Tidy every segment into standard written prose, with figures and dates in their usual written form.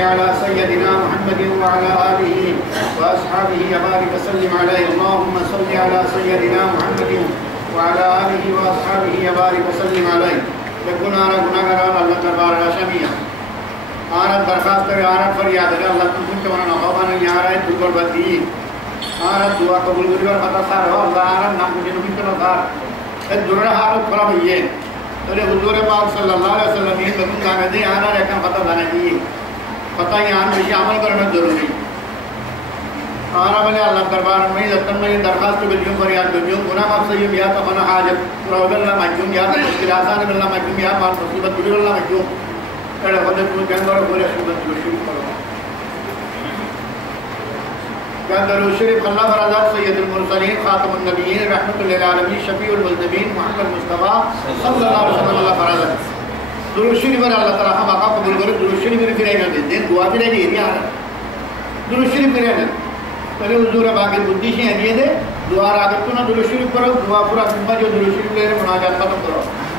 على سيدنا محمد وعلى آله وأصحابه وبارك وسلم عليه اللهم صل على سيدنا محمد وعلى آله وأصحابه وبارك وسلم عليه لكنا رغنا الله دربار شميع آنت درخواست ہے آنت فریاد ہے اللہ تم کچھ ورنہ خوابانا یہاں رہے دکر بدی آنت دعا قبول کری اور خطا سار ہو اللہ آنت نام کچھ نمی کرو سار ایک درہ حالت کھلا بھئیے تولے حضور پاک صلی اللہ علیہ وسلم یہ بکن کہا دی آنا رہکن خطا دانے کی خطا یہ آن بھئی عمل کرنا ضروری آنا بلے اللہ دربار میں دتن میں درخواست بلیوں فریاد بلیوں گناہ ماب سیم یا تو خنا حاجت قرآن اللہ مجھوم یا تو مشکل آسان اللہ مجھوم یا مان مصیبت بلی اللہ مجھوم اڑے خود کو جنگل بولے سنت جو شروع کرو کیا درود شریف اللہ برادر سید المرسلین خاتم النبیین رحمت للعالمین شفیع المذنبین محمد مصطفی صلی اللہ علیہ وسلم اللہ برادر درود شریف پر اللہ تعالی ہم آقا قبول کرے درود شریف پر پھرے نہ دین دعا پھرے نہیں یار درود شریف پھرے نہ پہلے حضور پاک کی بدی سے ہدیے دے دعا راگت تو نہ درود شریف کرو دعا پورا سنبا جو درود شریف لے مناجات ختم کرو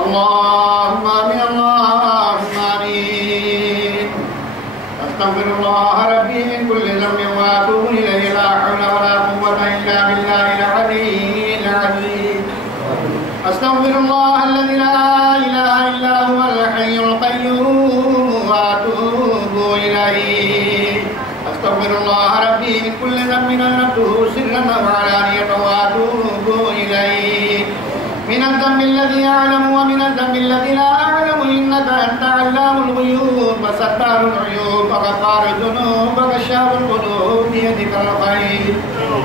اللهم آمين اللهم آمين أستغفر الله ربي من كل ذنب وأتوب إليه لا حول ولا قوة إلا بالله العلي العظيم أستغفر الله الذي لا إله إلا هو الحي القيوم وأتوب إليه أستغفر الله ربي من كل ذنب أذنبته سرا وعلانية وأتوب إليه من الذنب الذي أعلم ومن الذنب الذي لا أعلم إنك أنت علام الغيوب وستار العيوب وغفار الذنوب وكشاف القلوب بيدك الخير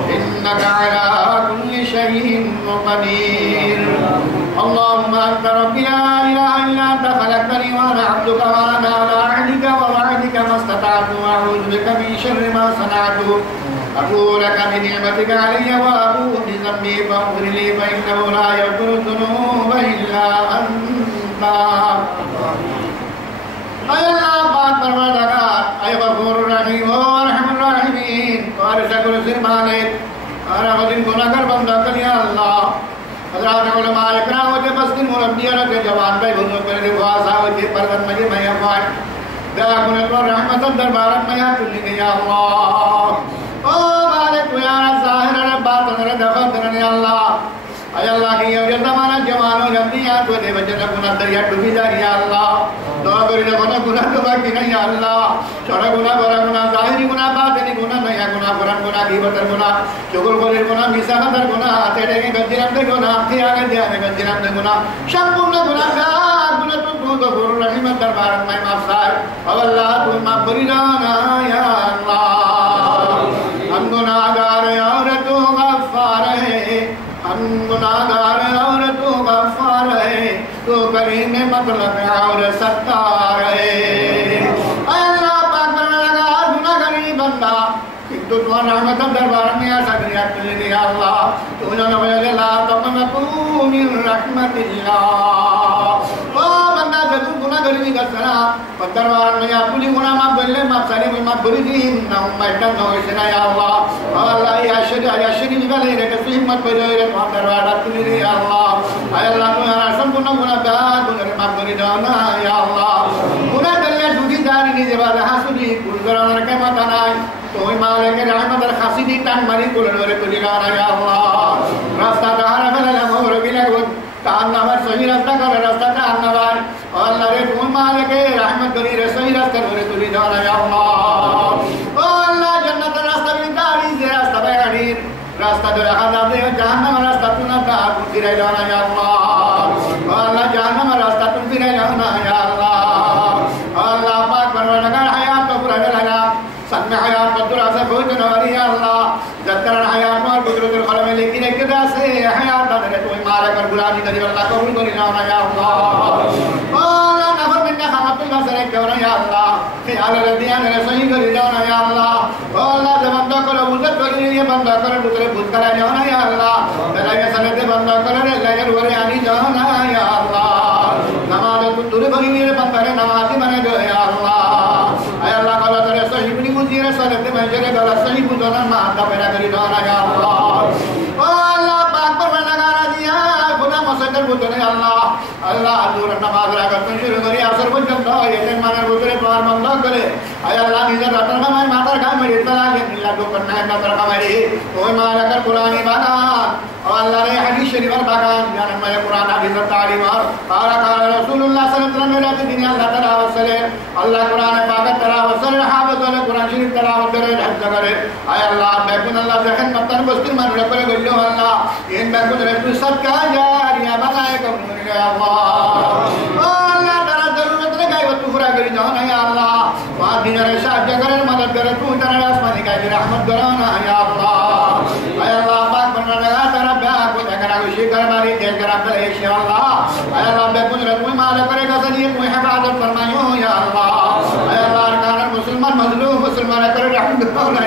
إنك على كل شيء قدير اللهم أنت ربي لا إله إلا أنت خلقتني وأنا عبدك وأنا على عهدك ووعدك ما استطعت وأعوذ بك من شر ما صنعت أبوء لك بنعمتك علي وأبوء بذنبي فاغفر لي فإنه لا يغفر الذنوب إلا أنت أي الله پاک پروردگار أي غفور رحيم وأرحم الراحمين وارزق السر مالك أنا غدين گناہگار بندہ کر یا اللہ حضرات علماء اکرام وجہ مسکن مربی رکھ جوان بھائی بزرگ کرے خواسا وجہ پرگن مجھے میں افائن دعا کنت و رحمت دربارت میں یا کلی یا اللہ او مالک و یا رب ظاہر رب باطن رب دفت یا اللہ اے اللہ کی یہ زمانہ جوانوں جمعیات و دے بچے گناہ دریا ڈوبی جا یا اللہ دعا کری گناہ گناہ تو باقی نہیں یا اللہ چھوڑا گناہ برا گناہ ظاہری گناہ باطنی گناہ نیا گناہ قرآن گناہ غیبت گناہ شکر قدر گناہ میثاق گناہ تیرے کے گنجرم دے گناہ خیانت دے گنجرم دے گناہ شک نے گناہ گناہ تو غفور رحیم دربار میں معاف صاحب او اللہ تو معاف کری لانا یا اللہ ہم گناہگار اور تو غفار ہے ہم گناہگار اور تو غفار ہے تو کریم مطلب اور ستار ہے اے اللہ پاک پروردگار گناہگاری بندہ ایک تو رحمت دربار میں آسا کریات ملے دیا اللہ تو جانا بھائی لا تقنطوا من رحمت اللہ او بندہ جب گناہگاری بھی کرنا دربار میں آپ کلی گناہ ماں بلے ماں سارے ماں بری دین نہ میٹن نہ ہوئے یا اللہ اللہ یا شری نگلے رے کہ ہمت بجے رے ماں دربار کلی یا اللہ اے اللہ تو ہر سب گناہ گار گناہ ماں بری دانا یا اللہ گناہ دلے جوگی داری نہیں دے والا حسودی کل گرانا کے متا نہیں تو مالک رحمت الخاسدی تن مری کل نورے کلی گانا یا اللہ راستہ دہارا بلا مور بلا کان نامر صحیح راستہ کر راستہ کان نوار اللہ رے تو مالک رحمت کری رے صحیح راستہ نورے کلی گانا یا اللہ اللہ جنت راستہ بنداری سے راستہ بیڑی راستہ در عذاب دے جہنم راستہ تنا کا پھرے جانا یا اللہ اللہ جہنم راستہ تم پھرے جانا یا اللہ اللہ پاک پروردگار حیات کو پورا لگا سن حیات بدر سے بہت نوری یا اللہ ذکر حیات اور قدرت القلم لیکن ایک سے حیات دے تو مارا کر گلابی کری اللہ قبول کری جانا یا اللہ اللہ نفر من خامت اللہ سے کیوں یا اللہ خیال الدیان صحیح کری جانا یا اللہ اللہ جب بندہ کو عزت کری یہ بندہ کر دوسرے بھول کر جانا یا اللہ اللہ سنت بندہ کر اللہ ور یعنی جانا یا اللہ نماز تو دور بھری میرے بندے نماز بنے گئے یا اللہ اے اللہ تعالی تیرے صحیح بنی مجھے سنت jere gala sahih budonan ma anda pera kari dona ya Allah. Oh Allah pak permanagara dia guna masadar budone Allah. Allah azur namaz ragat shuru kari asar bunjam do yeten manar budre par mangla kare. Ay Allah nijar ratan mai matar ga meri tala ye illa do karna na tar kamari. Oi malakar qur'ani bagan. Allah re hadis sharif bagan janan mai qur'an hadis talim ar. Qala Rasulullah sallallahu alaihi wasallam din Allah taala wasale. Allah qur'an bagat taala wasale hafiz wala qur'an sharif taala kare hajj kare. Ay Allah bekun Allah zakhan matan bustin man rakare gollo Allah. In bekun retu sadqa jariya banaye kam ya Allah. Allah taala zarurat re gai watu pura kari jana ya Allah. Wa dinare sahajya kare madad kare tu taala asmani kai rahmat garana ya Allah. Ay Allah pak banana taala ba ko takara shikar mari dekara kare insya Allah. Ay Allah bekun retu mal kare ka sadi ko hifazat farmayo ya Allah. Ay Allah karan musliman mazlum musliman kare rahmat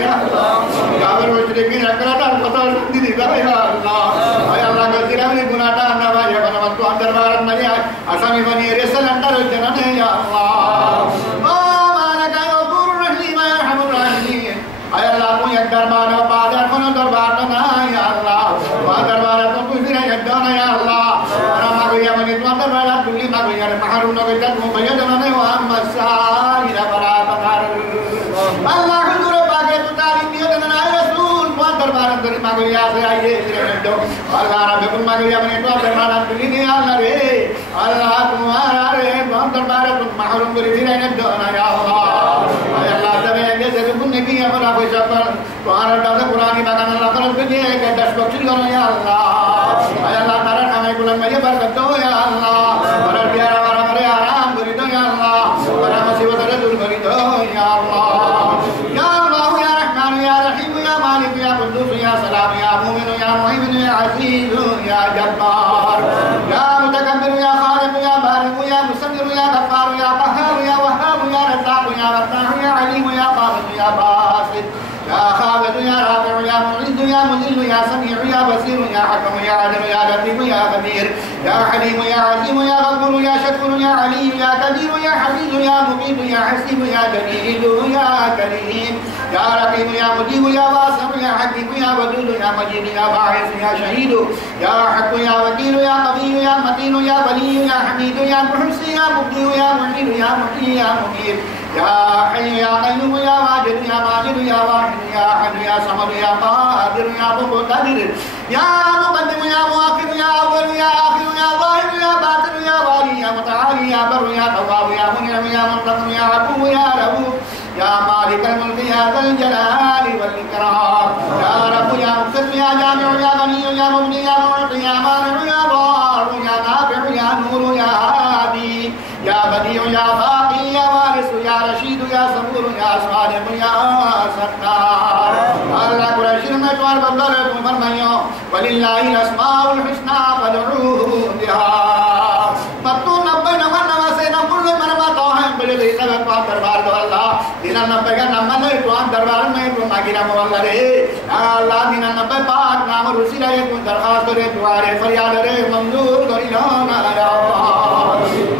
ya Allah. Kafir musyrikin akara tar patal didi ya Allah. Ay Allah gazira ni gunata anaba ya bana tu andar barat mari asami bani resal andar janane ya Allah. Oh malaka ya ghafur rahim ya arhamur rahimin. Ay Allah ko yak darbar pada kono darbar na ya Allah. Wa darbar ko tu fira yak dana ya Allah. Rama ko ya mani tu andar barat duli ma ko ya maharun ko tat mo bayadana wa masal ila baratar. Allah huzur page tu talim dia dengan Rasul wa darbar dari ma ko ya se aye do. Allah rabbikum ma ko ya mani tu andar barat duli ni Allah re. Allah tumhara re wa darbar tu maharun dari fira yak dana ya Allah. Ay Allah tabe se bunne ki amara ko japar tumhara da Qur'ani bagan Allah kar ke ke das bakshir karo ya Allah. Ay Allah tara kamai bulan mai barakat do ya Allah. Bara biara bara mare aram beri do ya Allah. Bara musibat re dur beri do ya Allah. Ya Allah ya Rahman ya Rahim ya Malik ya Quddus ya Salam ya Mu'min ya Muhaimin ya Aziz ya Jabbar ya Mutakabbir ya Khaliq ya Barik ya Musawwir ya Ghaffar ya Qahhar ya Wahhab ya Razzaq ya Fattah ya Alim ya Qabid ya Basit يا خالد يا رافع يا معز يا مذل يا سميع يا بصير يا حكم يا عدل يا لطيف يا خبير يا حليم يا عظيم يا غفور يا شكور يا علي يا كبير يا حفيظ يا مقيت يا حسيب يا جليل يا كريم يا رقيب يا مجيب يا واسع يا حكيم يا ودود يا مجيد يا باعث يا شهيد يا حق يا وكيل يا قوي يا متين يا ولي يا حميد يا محسن يا مبدي يا معيد يا محيي يا مميت يا حي يا قيوم يا واجد يا ماجد يا واحد يا احد يا صمد يا قادر يا مقتدر يا مقدم يا مؤخر يا اول يا اخر يا ظاهر يا باطن يا والي يا متعالي يا بر يا تواب يا منعم يا منتقم يا عفو يا رؤوف يا مالك الملك يا ذا الجلال والاكرام يا رب يا مقسم يا جامع يا غني يا مبدي يا معطي يا مانع يا ضار يا نافع يا نور يا هادي يا بديع يا باقي يا وارث يا رشيد يا صبور يا صادق يا ستار الله قريش میں توار بدل تم فرمائیو وللہ الاسماء الحسنى فادعوه بها فتو 90 سے نمبر من باتو ہے بڑے دے سب دربار دو اللہ دین 90 کا نام نے تو دربار میں تو ماگینا مولا رے اللہ دین 90 پاک نام رسی رے تو درخواست کرے دوارے فریاد رے منظور کری نا یا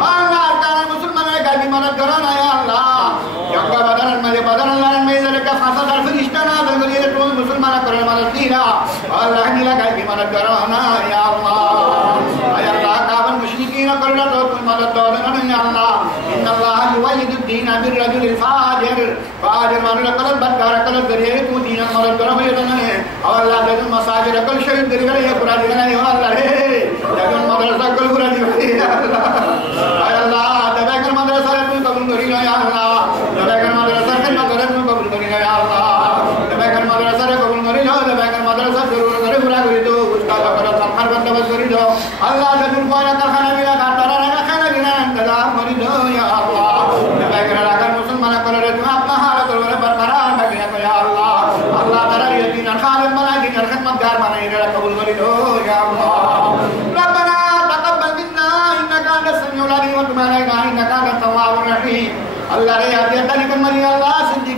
اللہ تعالی مسلمان کا کی مدد کرنا یا اللہ یکا بدن میں بدن اللہ میں ذرا کا خاصا در فرشتہ نہ دل یہ تو مسلمان کرے مدد دینا اللہ نے لگا کی مدد کرنا یا اللہ یا اللہ کا مشرکین کرنا تو مدد دو یا اللہ ان اللہ یوید الدین بالرجل الفاجر فاجر من قلب بدار قلب ذریعے تو دین مدد کرو یہ نے اور اللہ دے مساجد کل شہید ذریعے یہ قران دے یا اللہ رے جگن مدرسہ کل قران دے یا اللہ دبے کر مدرسہ تو قبول کری یا اللہ دبے کر مدرسہ کر مدرسہ تو قبول کری یا اللہ دبے کر مدرسہ قبول کری یا دبے کر مدرسہ ضرور کرے پورا کری دو اس کا کرا سفر بندوبست کری دو اللہ دے قربان کا کھانا ملا کا تارا رہا کھانا بنا انتظام کری دو یا اللہ دبے کر اگر مسلمان کرے تو اپنا حالت اور برقرار رکھے یا اللہ اللہ تعالی یقین خالق بنا کی خدمت گار بنا یہ قبول کری دو یا اللہ ربنا تقبل منا انك انت السميع العليم وتب علينا انك انت التواب الرحيم اللہ رے آدھی اللہ نکل مری اللہ صدیق